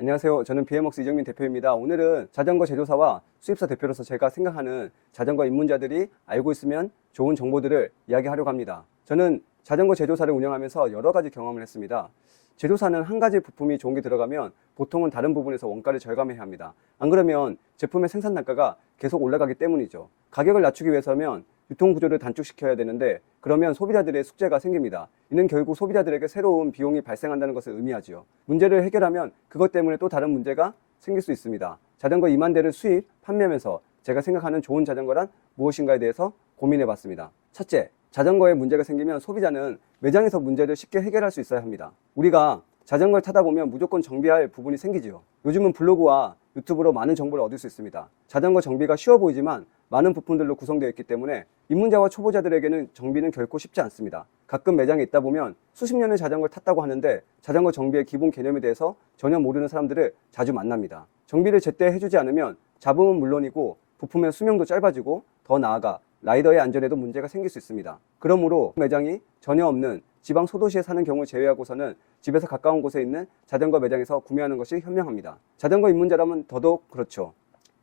안녕하세요. 저는 BM웍스 이정민 대표입니다. 오늘은 자전거 제조사와 수입사 대표로서 제가 생각하는 자전거 입문자들이 알고 있으면 좋은 정보들을 이야기하려고 합니다. 저는 자전거 제조사를 운영하면서 여러 가지 경험을 했습니다. 제조사는 한 가지 부품이 좋은 게 들어가면 보통은 다른 부분에서 원가를 절감해야 합니다. 안 그러면 제품의 생산 단가가 계속 올라가기 때문이죠. 가격을 낮추기 위해서면 유통 구조를 단축시켜야 되는데 그러면 소비자들의 숙제가 생깁니다. 이는 결국 소비자들에게 새로운 비용이 발생한다는 것을 의미하지요. 문제를 해결하면 그것 때문에 또 다른 문제가 생길 수 있습니다. 자전거 2만 대를 수입, 판매하면서 제가 생각하는 좋은 자전거란 무엇인가에 대해서 고민해 봤습니다. 첫째, 자전거에 문제가 생기면 소비자는 매장에서 문제를 쉽게 해결할 수 있어야 합니다. 우리가 자전거를 타다 보면 무조건 정비할 부분이 생기지요. 요즘은 블로그와 유튜브로 많은 정보를 얻을 수 있습니다. 자전거 정비가 쉬워 보이지만 많은 부품들로 구성되어 있기 때문에 입문자와 초보자들에게는 정비는 결코 쉽지 않습니다. 가끔 매장에 있다 보면 수십 년의 자전거를 탔다고 하는데 자전거 정비의 기본 개념에 대해서 전혀 모르는 사람들을 자주 만납니다. 정비를 제때 해주지 않으면 잡음은 물론이고 부품의 수명도 짧아지고 더 나아가 라이더의 안전에도 문제가 생길 수 있습니다. 그러므로 매장이 전혀 없는 지방 소도시에 사는 경우를 제외하고서는 집에서 가까운 곳에 있는 자전거 매장에서 구매하는 것이 현명합니다. 자전거 입문자라면 더더욱 그렇죠.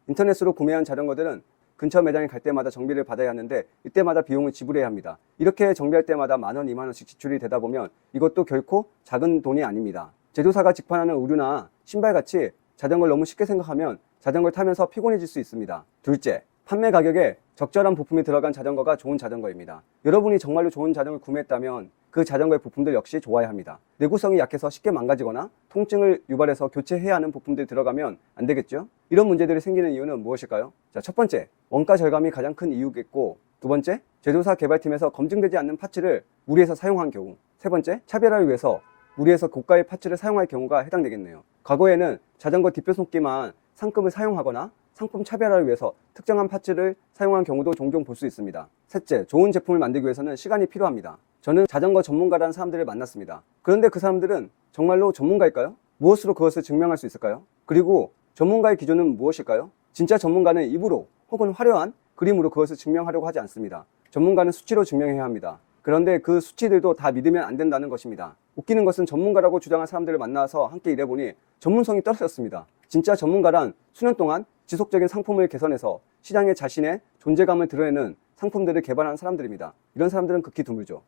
인터넷으로 구매한 자전거들은 근처 매장에 갈 때마다 정비를 받아야 하는데 이때마다 비용을 지불해야 합니다. 이렇게 정비할 때마다 만원, 2만원씩 지출이 되다 보면 이것도 결코 작은 돈이 아닙니다. 제조사가 직판하는 의류나 신발같이 자전거를 너무 쉽게 생각하면 자전거를 타면서 피곤해질 수 있습니다. 둘째, 판매 가격에 적절한 부품이 들어간 자전거가 좋은 자전거입니다. 여러분이 정말로 좋은 자전거를 구매했다면 그 자전거의 부품들 역시 좋아야 합니다. 내구성이 약해서 쉽게 망가지거나 통증을 유발해서 교체해야 하는 부품들이 들어가면 안 되겠죠? 이런 문제들이 생기는 이유는 무엇일까요? 자, 첫 번째, 원가 절감이 가장 큰 이유겠고, 두 번째, 제조사 개발팀에서 검증되지 않는 파츠를 무리해서 사용한 경우, 세 번째, 차별화를 위해서 무리해서 고가의 파츠를 사용할 경우가 해당되겠네요. 과거에는 자전거 뒷배속기만 상급을 사용하거나 상품 차별화를 위해서 특정한 파츠를 사용한 경우도 종종 볼 수 있습니다. 셋째, 좋은 제품을 만들기 위해서는 시간이 필요합니다. 저는 자전거 전문가라는 사람들을 만났습니다. 그런데 그 사람들은 정말로 전문가일까요? 무엇으로 그것을 증명할 수 있을까요? 그리고 전문가의 기준은 무엇일까요? 진짜 전문가는 입으로 혹은 화려한 그림으로 그것을 증명하려고 하지 않습니다. 전문가는 수치로 증명해야 합니다. 그런데 그 수치들도 다 믿으면 안 된다는 것입니다. 웃기는 것은 전문가라고 주장한 사람들을 만나서 함께 일해보니 전문성이 떨어졌습니다. 진짜 전문가란 수년 동안 지속적인 상품을 개선해서 시장에 자신의 존재감을 드러내는 상품들을 개발하는 사람들입니다. 이런 사람들은 극히 드물죠.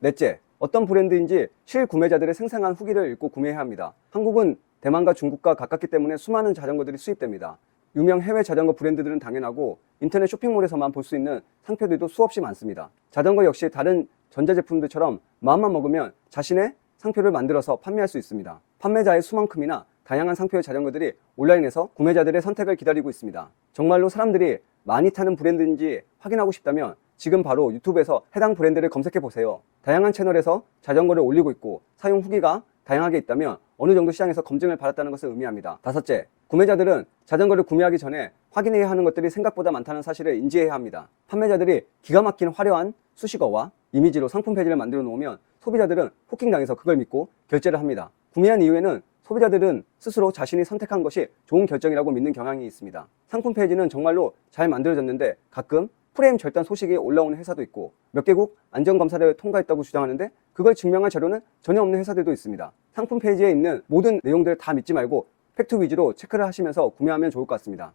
넷째, 어떤 브랜드인지 실구매자들의 생생한 후기를 읽고 구매해야 합니다. 한국은 대만과 중국과 가깝기 때문에 수많은 자전거들이 수입됩니다. 유명 해외 자전거 브랜드들은 당연하고 인터넷 쇼핑몰에서만 볼 수 있는 상표들도 수없이 많습니다. 자전거 역시 다른 전자제품들처럼 마음만 먹으면 자신의 상표를 만들어서 판매할 수 있습니다. 판매자의 수만큼이나 다양한 상표의 자전거들이 온라인에서 구매자들의 선택을 기다리고 있습니다. 정말로 사람들이 많이 타는 브랜드인지 확인하고 싶다면 지금 바로 유튜브에서 해당 브랜드를 검색해 보세요. 다양한 채널에서 자전거를 올리고 있고 사용 후기가 다양하게 있다면 어느 정도 시장에서 검증을 받았다는 것을 의미합니다. 다섯째, 구매자들은 자전거를 구매하기 전에 확인해야 하는 것들이 생각보다 많다는 사실을 인지해야 합니다. 판매자들이 기가 막힌 화려한 수식어와 이미지로 상품 페이지를 만들어 놓으면 소비자들은 후킹당해서 그걸 믿고 결제를 합니다. 구매한 이후에는 소비자들은 스스로 자신이 선택한 것이 좋은 결정이라고 믿는 경향이 있습니다. 상품 페이지는 정말로 잘 만들어졌는데 가끔 프레임 절단 소식이 올라오는 회사도 있고 몇 개국 안전검사를 통과했다고 주장하는데 그걸 증명할 자료는 전혀 없는 회사들도 있습니다. 상품 페이지에 있는 모든 내용들을 다 믿지 말고 팩트 위주로 체크를 하시면서 구매하면 좋을 것 같습니다.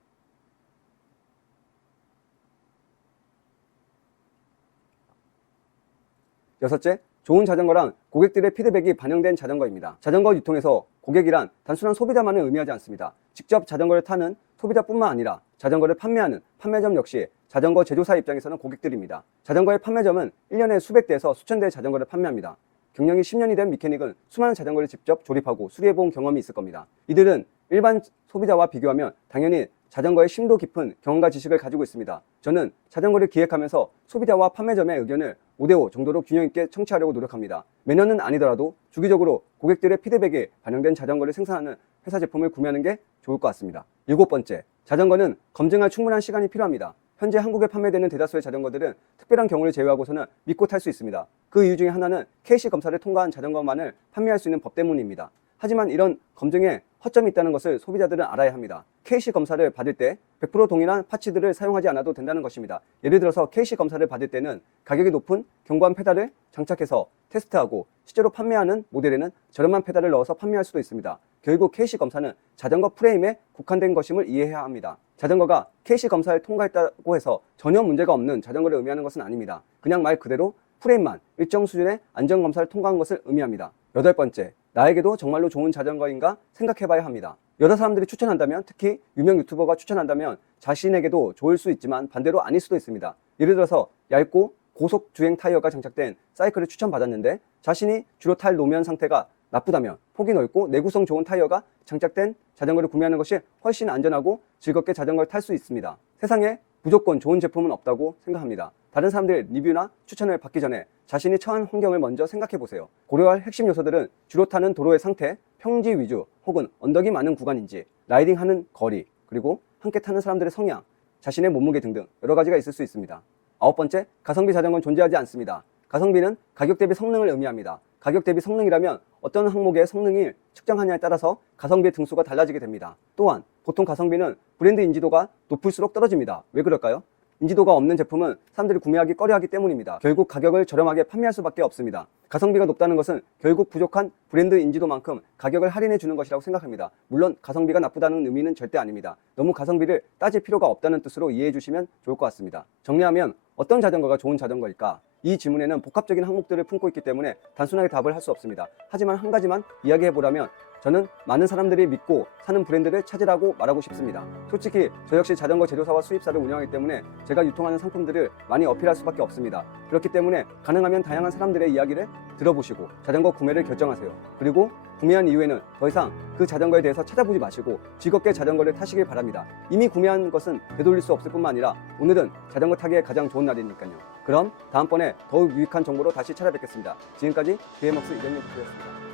여섯째, 좋은 자전거란 고객들의 피드백이 반영된 자전거입니다. 자전거 유통에서 고객이란 단순한 소비자만을 의미하지 않습니다. 직접 자전거를 타는 소비자뿐만 아니라 자전거를 판매하는 판매점 역시 자전거 제조사 입장에서는 고객들입니다. 자전거의 판매점은 1년에 수백 대에서 수천 대의 자전거를 판매합니다. 경력이 10년이 된 미케닉은 수많은 자전거를 직접 조립하고 수리해본 경험이 있을 겁니다. 이들은 일반 소비자와 비교하면 당연히 자전거의 심도 깊은 경험과 지식을 가지고 있습니다. 저는 자전거를 기획하면서 소비자와 판매점의 의견을 5대5 정도로 균형 있게 청취하려고 노력합니다. 매년은 아니더라도 주기적으로 고객들의 피드백이 반영된 자전거를 생산하는 회사 제품을 구매하는 게 좋을 것 같습니다. 일곱 번째, 자전거는 검증할 충분한 시간이 필요합니다. 현재 한국에 판매되는 대다수의 자전거들은 특별한 경우를 제외하고서는 믿고 탈 수 있습니다. 그 이유 중에 하나는 KC 검사를 통과한 자전거만을 판매할 수 있는 법 때문입니다. 하지만 이런 검증에 허점이 있다는 것을 소비자들은 알아야 합니다. KC 검사를 받을 때 100% 동일한 파츠들을 사용하지 않아도 된다는 것입니다. 예를 들어서 KC 검사를 받을 때는 가격이 높은 견고한 페달을 장착해서 테스트하고 실제로 판매하는 모델에는 저렴한 페달을 넣어서 판매할 수도 있습니다. 결국 KC 검사는 자전거 프레임에 국한된 것임을 이해해야 합니다. 자전거가 KC 검사를 통과했다고 해서 전혀 문제가 없는 자전거를 의미하는 것은 아닙니다. 그냥 말 그대로 프레임만 일정 수준의 안전검사를 통과한 것을 의미합니다. 8번째, 나에게도 정말로 좋은 자전거인가 생각해봐야 합니다. 여러 사람들이 추천한다면, 특히 유명 유튜버가 추천한다면 자신에게도 좋을 수 있지만 반대로 아닐 수도 있습니다. 예를 들어서 얇고 고속 주행 타이어가 장착된 사이클을 추천받았는데 자신이 주로 탈 노면 상태가 나쁘다면 폭이 넓고 내구성 좋은 타이어가 장착된 자전거를 구매하는 것이 훨씬 안전하고 즐겁게 자전거를 탈 수 있습니다. 세상에 무조건 좋은 제품은 없다고 생각합니다. 다른 사람들의 리뷰나 추천을 받기 전에 자신이 처한 환경을 먼저 생각해 보세요. 고려할 핵심 요소들은 주로 타는 도로의 상태, 평지 위주 혹은 언덕이 많은 구간인지, 라이딩하는 거리, 그리고 함께 타는 사람들의 성향, 자신의 몸무게 등등 여러 가지가 있을 수 있습니다. 9번째, 가성비 자전거는 존재하지 않습니다. 가성비는 가격 대비 성능을 의미합니다. 가격 대비 성능이라면 어떤 항목의 성능을 측정하냐에 따라서 가성비의 등수가 달라지게 됩니다. 또한 보통 가성비는 브랜드 인지도가 높을수록 떨어집니다. 왜 그럴까요? 인지도가 없는 제품은 사람들이 구매하기 꺼려하기 때문입니다. 결국 가격을 저렴하게 판매할 수밖에 없습니다. 가성비가 높다는 것은 결국 부족한 브랜드 인지도만큼 가격을 할인해 주는 것이라고 생각합니다. 물론 가성비가 나쁘다는 의미는 절대 아닙니다. 너무 가성비를 따질 필요가 없다는 뜻으로 이해해 주시면 좋을 것 같습니다. 정리하면 어떤 자전거가 좋은 자전거일까? 이 질문에는 복합적인 항목들을 품고 있기 때문에 단순하게 답을 할 수 없습니다. 하지만 한 가지만 이야기해 보라면 저는 많은 사람들이 믿고 사는 브랜드를 찾으라고 말하고 싶습니다. 솔직히 저 역시 자전거 제조사와 수입사를 운영하기 때문에 제가 유통하는 상품들을 많이 어필할 수밖에 없습니다. 그렇기 때문에 가능하면 다양한 사람들의 이야기를 들어보시고 자전거 구매를 결정하세요. 그리고 구매한 이후에는 더 이상 그 자전거에 대해서 찾아보지 마시고 즐겁게 자전거를 타시길 바랍니다. 이미 구매한 것은 되돌릴 수 없을 뿐만 아니라 오늘은 자전거 타기에 가장 좋은 날이니까요. 그럼 다음번에 더욱 유익한 정보로 다시 찾아뵙겠습니다. 지금까지 BMX 이정민 대표였습니다.